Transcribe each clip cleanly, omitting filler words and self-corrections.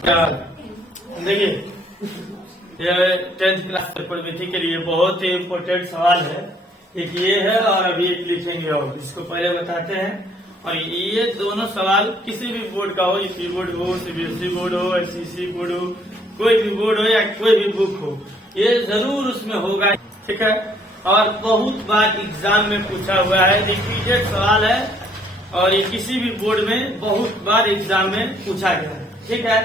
देखिए ये 10th class त्रिकोणमिति के लिए बहुत ही इम्पोर्टेंट सवाल है। एक ये है और अभी एक लिखेंगे और इसको पहले बताते हैं। और ये दोनों सवाल किसी भी बोर्ड का हो, यूपी बोर्ड हो, सीबीएसई बोर्ड हो, एससीसी बोर्ड हो, कोई भी बोर्ड हो या कोई भी बुक हो, ये जरूर उसमें होगा। ठीक है, और बहुत बार एग्जाम में पूछा हुआ है, रिपीटेड सवाल है और ये किसी भी बोर्ड में बहुत बार एग्जाम में पूछा गया है। ठीक है,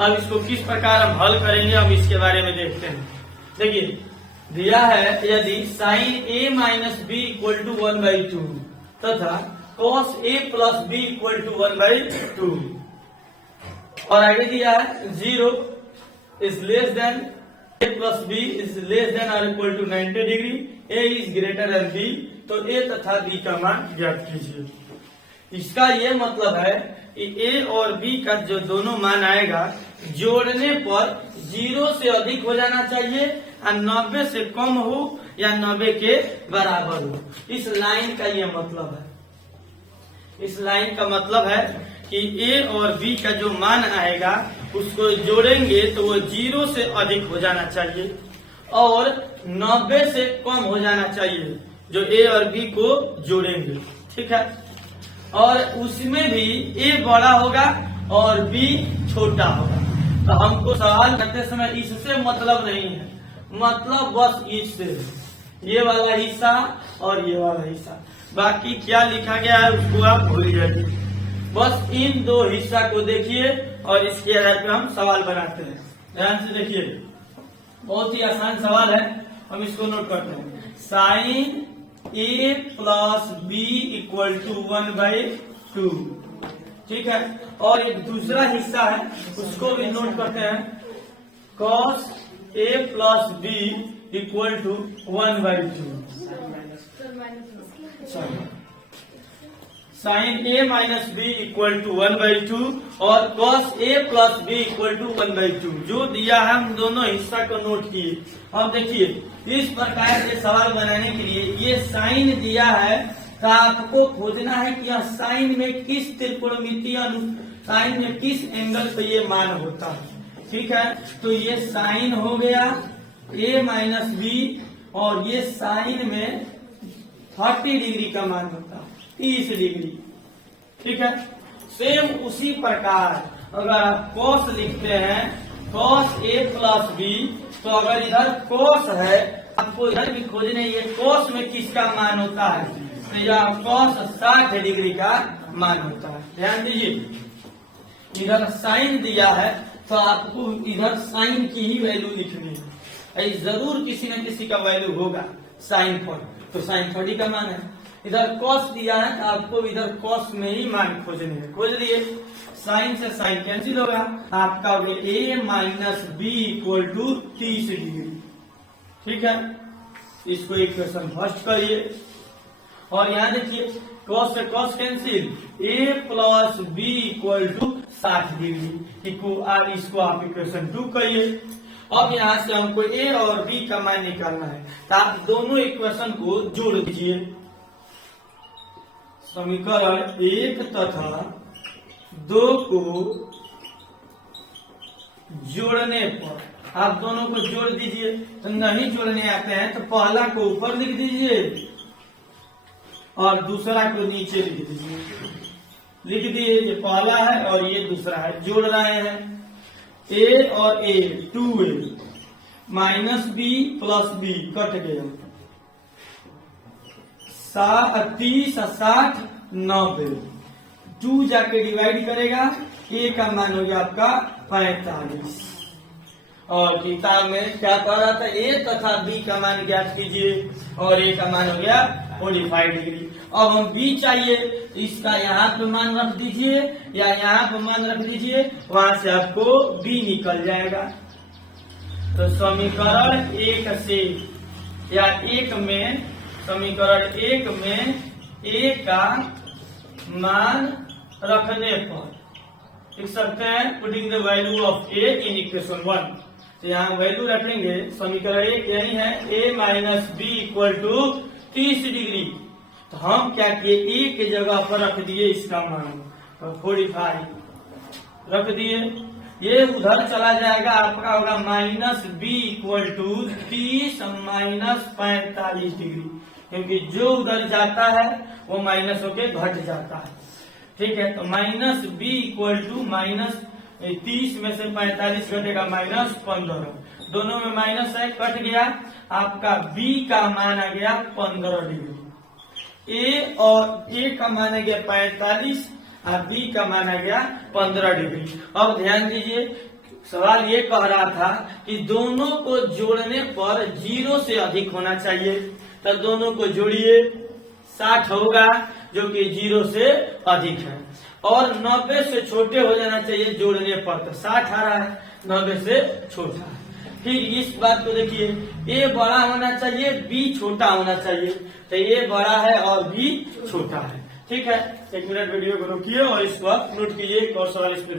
अब इसको किस प्रकार हम हल करेंगे हम इसके बारे में देखते हैं। देखिए दिया है यदि sine a minus B equal to 1/2 तथा cos a plus B equal to 1/2 और आगे दिया है 0 is less than a plus B is less than और equal to 90 degree, a is greater than b, तो a तथा b का मान ज्ञात कीजिए। इसका ये मतलब है कि a और b का जो दोनों मान आएगा जोड़ने पर 0 से अधिक हो जाना चाहिए और 90 से कम हो या 90 के बराबर हो। इस लाइन का ये मतलब है। इस लाइन का मतलब है कि a और b का जो मान आएगा उसको जोड़ेंगे तो वो 0 से अधिक हो जाना चाहिए और 90 से कम हो जाना चाहिए जो a और b को जोड़ेंगे। ठीक है, और उसमें भी a बड़ा होगा और b छोटा होगा। तो हमको सवाल करते समय इससे मतलब नहीं है, मतलब बस इससे, ये वाला हिस्सा और ये वाला हिस्सा, बाकी क्या लिखा गया है उसको आप भूल जाइए। बस इन दो हिस्सा को देखिए और इसके आधार पे हम सवाल बनाते हैं। ध्यान से देखिए, बहुत ही आसान सवाल है, हम इसको नोट करते हैं। Sine a plus B equal to 1/2। ठीक है, और एक दूसरा हिस्सा है उसको भी नोट करते हैं। cos a plus B equal to 1/2। Sine a minus B equal to 1/2 और cos a plus B equal to 1/2 जो दिया है हम दोनों हिस्सा को नोट किए। अब देखिए इस प्रकार के सवाल बनाने के लिए ये साइन दिया है तो आपको खोजना है कि यह साइन में किस त्रिकोणमितीय साइन में किस एंगल पे ये मान होता है। ठीक है, तो ये साइन हो गया a माइनस बी और ये साइन में 30 डिग्री का मान होता है, 30 डिग्री। ठीक है, सेम उसी प्रकार अगर आप cos लिखते हैं cos a प्लस b, तो अगर इधर cos है आपको इधर भी खोजने, ये cos में किसका मान होता है, तो यह cos 60 डिग्री का मान होता है। ध्यान दीजिए, इधर साइन दिया है तो आपको इधर साइन की ही वैल्यू लिखनी है। जरूर किसी न किसी का वैल्यू होगा साइन पर, तो साइन 30 का मान है। इधर cos दिया है तो आपको इधर cos में ही मान खोजने हैं। खोज लिए, साइन से साइन कैंसिल होगा, आपका हो गया a minus B equal to 30 degree. ठीक है, इसको इक्वेशन फर्स्ट करिए और यहाँ देखिए cos से cos cancel, a plus B equal to 60 degree. इसको आप इक्वेशन 2 करिए। अब यहाँ से हमको a और b का मान निकालना है, तो आप दोनों इक्वेशन को जोड़ दीजिए। समीकरण 1 तथा 2 को जोड़ने पर आप दोनों को जोड़ दीजिए। तो नहीं जोड़ने आते हैं तो पहला को ऊपर लिख दीजिए और दूसरा को नीचे लिख दीजिए। लिख दिए, ये पहला है और ये दूसरा है, जोड़ रहे हैं। a और a 2a minus b plus b cut गया, 30 60 90, 2 जाके डिवाइड करेगा, a का मान हो गया आपका 45। और किताब में क्या कह रहा था, a तथा b का मान ज्ञात कीजिए और a का मान हो गया 45 डिग्री। अब हम b चाहिए, इसका यहाँ पे मान रख दीजिए या यहाँ पे मान रख दीजिए, वहां से आपको b निकल जाएगा। तो समीकरण 1 से या 1 में, समीकरण 1 में a का मान रखने पर लिख सकते हैं putting the value of a in equation 1। तो यहाँ वैल्यू रखेंगे, समीकरण 1 यही है a minus B equal to 30 degree. तो हम क्या किए, a की जगह पर रख दिए इसका मान 45 रख दिए। ये उधर चला जाएगा, आपका होगा minus B equal to 30 minus 45 degree, क्योंकि जो उधर जाता है वो माइनस होके घट जाता है। ठीक है, तो minus B equal to minus 30 में से 45 घटेगा माइनस 15, दोनों में माइनस है, कट गया, आपका बी का मान आ गया 15 डिग्री। ए और ए का मान आ गया 45 और बी का मान आ गया 15 डिग्री। अब ध्यान दीजिए, सवाल ये कह रहा था कि दोनों को जोड़ने पर 0 से अधिक होना चाहिए, तो दोनों को जोड़िए, 60 होगा जो कि 0 से अधिक है, और 90 से छोटे हो जाना चाहिए जोड़ने पर, तो 60 आ रहा है, 90 से छोटा है। फिर इस बात को देखिए, ए बड़ा होना चाहिए, बी छोटा होना चाहिए, तो ए बड़ा है और बी छोटा है। ठीक है, 1 मिनट वीडियो को रोकिए और इसको आप नोट कीजिए, एक और सवाल इसमें